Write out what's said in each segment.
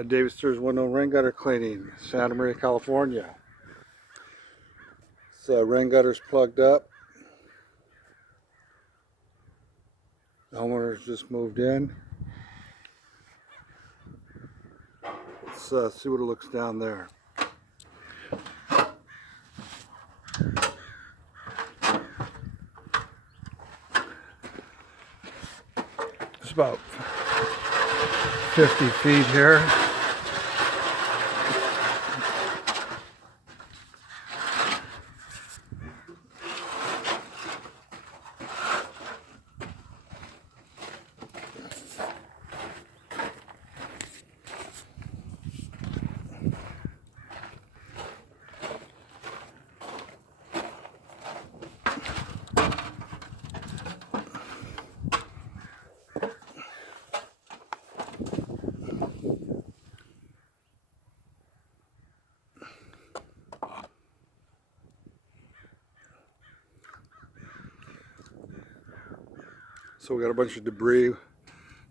David Stears window rain gutter cleaning, Santa Maria, California. So rain gutter's plugged up. The homeowners just moved in. Let's see what it looks down there. It's about 50 feet here. So we got a bunch of debris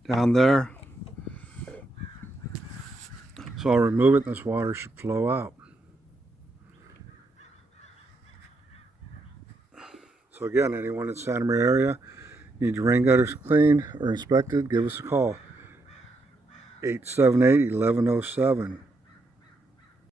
down there. So I'll remove it and this water should flow out. So again, anyone in the Santa Maria area needs your rain gutters cleaned or inspected, give us a call. 878-1107.